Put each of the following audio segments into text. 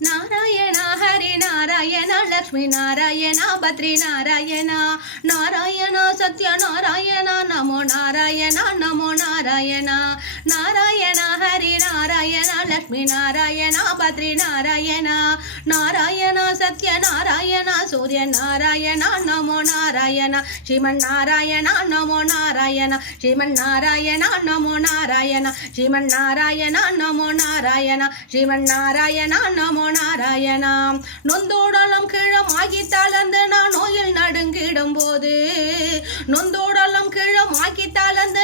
నారాయణ హరి నారాయణ లక్ష్మీ నారాయణ బద్రీ నారాయణ నారాయణ సత్య నారాయణ నమో నారాయణ నమో నారాయణ నారాయణ హరి నారాయణ లక్ష్మీ నారాయణ బద్రీ నారాయణ నారాయణ సత్య నారాయణ సూర్య నారాయణ నమో నారాయణ శ్రీమన్ నారాయణ నమో నారాయణ శ్రీమన్ నారాయణ నమో నారాయణ శ్రీమన్ నారాయణ నమో నారాయణ శ్రీమన్ నారాయణ నమో நாராயணா நொந்தோடலம் கிழமாகி தளர்ந்து நான் நோயில் நடுங்கிடும் போது நொந்தோடலம் கிழம் ஆக்கி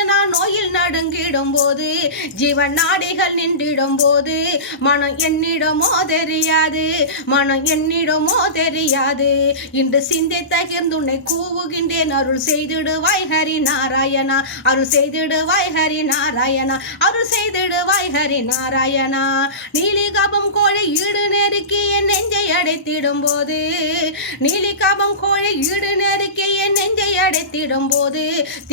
நான் நோயில் நடுங்கிடும் போது ஜீவன் நாடிகள் நின்றிடும் போது மனம் என்னிடமோ தெரியாது மனம் என்னிடமோ தெரியாது. இன்று சிந்தை தகிர்ந்துன்னை கூவுகின்றேன் அருள் செய்திடுவாய் ஹரி நாராயணா அருள் செய்திடுவாய் ஹரி நாராயணா அருள் செய்திடுவாய் ஹரி நாராயணா. நீலிகாபம் கோழை ஈடு நெருக்கி என் நெஞ்சை அடைத்திடும் போது நீலிகாபம் கோழை ஈடு நெருக்கி என் நெஞ்சை அடைத்திடும் போது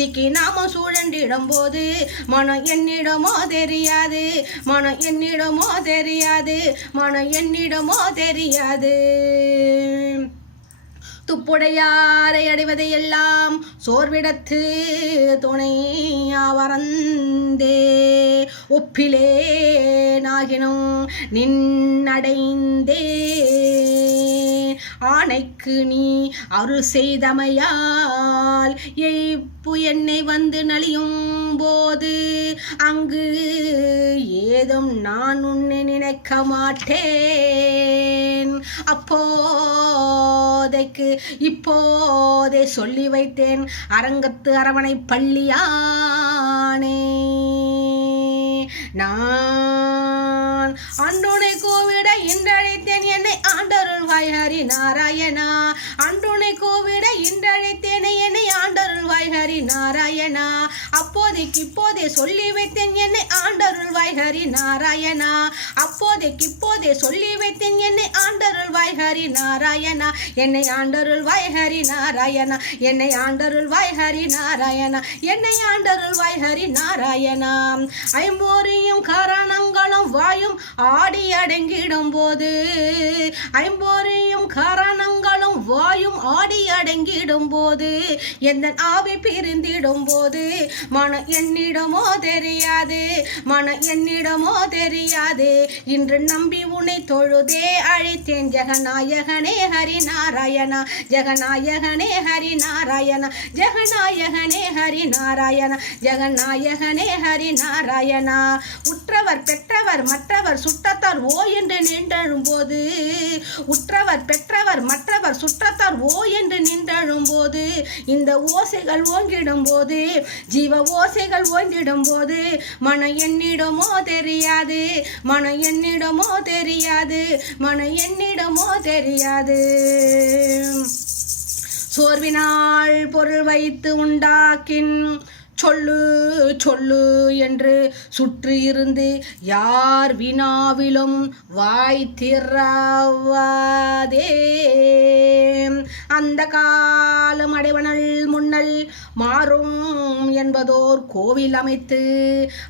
திக்கி நாம சூழண்டிடும் போது மனம் என்னிடமோ தெரியாது. மனம் என்னிடமோ தெரியாது. மனம் என்னிடமோ தெரியாது. துப்புடையாரை அடைவதை எல்லாம் சோர்விடத்து துணையாவரந்தே ஒப்பிலே நாகினும் நின்னடைந்தே. ஆணைக்கு நீ அருள் செய்தமையால் எய்ப்பு என்னை வந்து நலியும் போது அங்கு ஏதும் நான் உன்னை நினைக்க மாட்டேன். அப்போதைக்கு இப்போதே சொல்லி வைத்தேன் அரங்கத்து அரவணை பள்ளியானே. நான் அன்றோனை கோவிட இன்றழைத்தேன் என்னை ஆண்டருள்வாய் ஹரி நாராயணா. அன்றுனை கூவிட இன்றழைத்தேனே என்னை ஆண்டருள்வாய் ஹரி நாராயணா. அப்போதைக்கு இப்போதே சொல்லி வைத்தேன் என்னை ஆண்டருள்வாய் ஹரி நாராயணா. அப்போதைக்கு இப்போதே சொல்லி வைத்தேன் என்னை ஆண்டருள்வாய் ஹரி நாராயணா. என்னை ஆண்டருள்வாய் ஹரி நாராயணா. என்னை ஆண்டருள்வாய் ஹரி நாராயணா. என்னை ஆண்டருள்வாய் ஹரி நாராயணா. ஐம்போரியும் காரணங்களும் வாயும் ஆடி அடங்கிடும் போது ஐம்போரியும் காரணங்களும் வாயும் ஆடி அடங்கிடும் போது எந்த ஆவி பிரிந்திடும் போது மன என்னிடமோ தெரியாது மன என்னிடமோ தெரியாது. இன்று நம்பி உன்னை தொழுதே அழைத்தேன். ஜெகநாயகனே ஹரி நாராயணா ஜெகநாயகனே ஹரி நாராயணா ஜெகநாயகனே ஹரி நாராயணா ஜெகநாயகனே ஹரி நாராயணா உற்றவர் பெற்றவர் மற்றவர் சுட்டத்தார் ஓ என்று நின்றழும் போது உற்றவர் பெற்றவர் மற்றவர் சுட்ட துஷ்டத்தார் ஓ என்று நின்றழும் போது இந்த ஓசைகள் ஓங்கிடும் போது ஜீவ ஓசைகள் ஓங்கிடும் போது மன என்னிடமோ தெரியாது மன என்னிடமோ தெரியாது மன என்னிடமோ தெரியாது. சோர்வினால் பொருள் வைத்து உண்டாக்கின். சொல்லு சொல்லு என்று சுற்றி இருந்து யார் வினாவிலும் வாய் திறவாதே. அந்த காலம் அடைவன மாறும் என்பதோர் கோவில் அமைத்து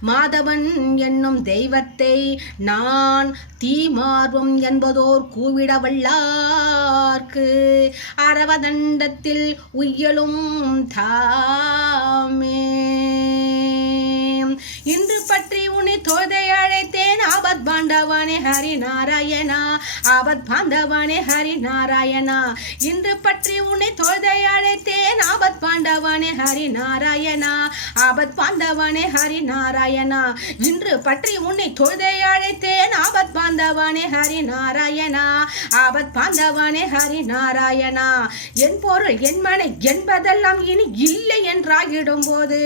மாதவன் என்னும் தெய்வத்தை நான் தீமார்வம் என்பதோர் கூவிட வல்லார்க்கு அரவதண்டத்தில் உய்யலும் தாமே. இன்று பற்றி உன்னை தோதை அழைத்தேன். ஆபத் பாண்டவானே ஹரி நாராயணா ஆபத் பாண்டவானே ஹரி நாராயணா இன்று பற்றி உன்னை தோதை அழைத்தேன். ஆபத் பாண்டவானே ஹரி நாராயணா ஆபத் பாண்டவானே ஹரி நாராயணா இன்று பற்றி உன்னை தொழுதை அழைத்தேன். ஆபத் பாந்தவானே ஹரி நாராயணா ஆபத் பாண்டவானே ஹரி நாராயணா என் பொருள் என் மனை என்பதெல்லாம் இனி இல்லை என்றாகிடும் போது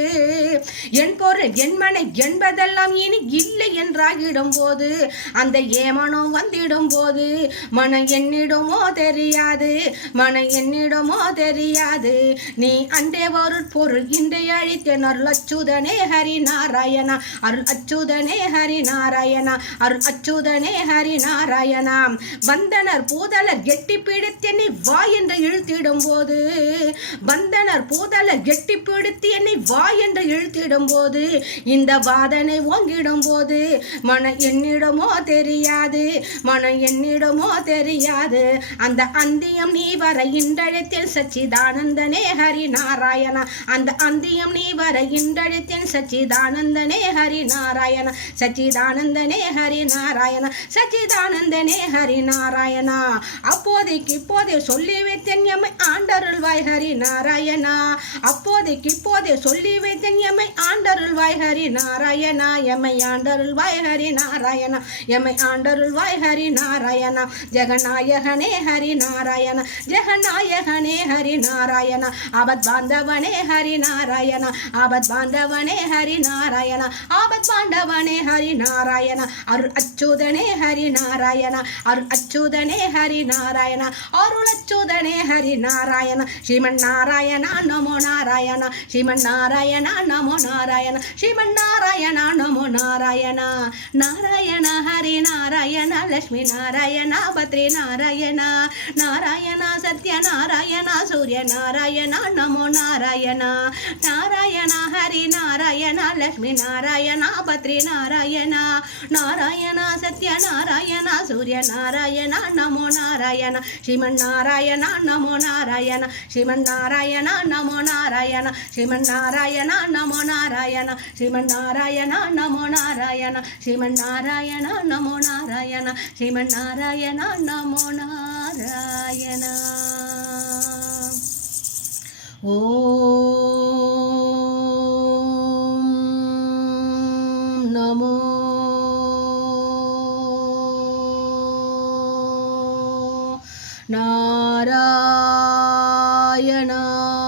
என் பொருள் என் மனை என்பதெல்லாம் இனி இல்லை என்றாகிடும் போது அந்த ஏமனம் வந்திடும் போது மன என்னிடமோ தெரியாது மன என்னிடமோ தெரியாது. நீ அண்டே ஒரு பொருள் இன்றை அழித்தேன் அருள் அச்சுதனே ஹரி நாராயணா அருள் அச்சுதனே ஹரி நாராயணா அருள் அச்சுதனே ஹரி நாராயணா வந்தனர் பூதலர் கெட்டி பிடித்து என்னை வா என்று இழுத்திடும் போது வந்தனர் பூதலர் கெட்டி பிடித்து என்னை வா என்று இழுத்திடும் போது இந்த வாதனை ஓங்கிடும் போது மனம் என்னிடமோ தெரியாது மனம் என்னிடமோ தெரியாது. அந்த அந்தியம் நீ வர இன்றழைத்தில் சச்சிதானந்தனே ஹரி நாராயணா. அந்த அந்தியம் நீ வர இன்றழைத்தில் சச்சிதானந்தனே ஹரி நாராயணா. சச்சிதானந்தனே ஹரி நாராயணா. சச்சிதானந்தனே ஹரி நாராயணா. அப்போதைக்கு இப்போதே சொல்லி வைத்தேன் எம்மை ஆண்டருள்வாய் ஹரி நாராயணா. அப்போதைக்கு இப்போதே சொல்லி வைத்தேன் எம்மை ஆண்டருள்வாய் ஹரி நாராயணா நாராயணா எம்மை ஆண்டருள்வாய் ஹரி நாராயணா எம்மை ஆண்டருள்வாய் ஹரி நாராயணா ஜெகநாயகனே ஹரி நாராயணா ஜெகநாயகனே ஹரி நாராயணா ஆபத் பாந்தவனே ஹரி நாராயணா ஆபத் பாந்தவனே ஹரி நாராயணா ஆபத் பாண்டவனே ஹரி நாராயணா அருள் அச்சுதனே ஹரி நாராயணா அருள் அச்சுதனே ஹரி நாராயணா அருள் அச்சுதனே ஹரி நாராயணா ஸ்ரீமன் நாராயணா நமோ நாராயணா ஸ்ரீமன் நாராயணா நமோ நாராயணா ஸ்ரீமன் நாராயண நமோ நாராயண. நாராயண ஹரி நாராயண லக்ஷ்மி நாராயண பத்ரி நாராயண. நாராயண சத்ய நாராயண சூரிய நாராயண நமோ நாராயண. நாராயண ஹரி நாராயண லக்ஷ்மி நாராயண பத்ரி நாராயண. நாராயண சத்ய நாராயண சூரிய நாராயண நமோ நாராயண. ஸ்ரீமன் நாராயண நமோ நாராயண. ஸ்ரீமன் நாராயண நமோ நாராயண. ஸ்ரீமன் நாராயண நமோ நாராயணா நமோ நாராயணா. ஸ்ரீமன் நாராயணா நமோ நாராயணா. ஸ்ரீமன் நாராயணா நமோ நாராயணா. ஓ நமோ நாராயணா.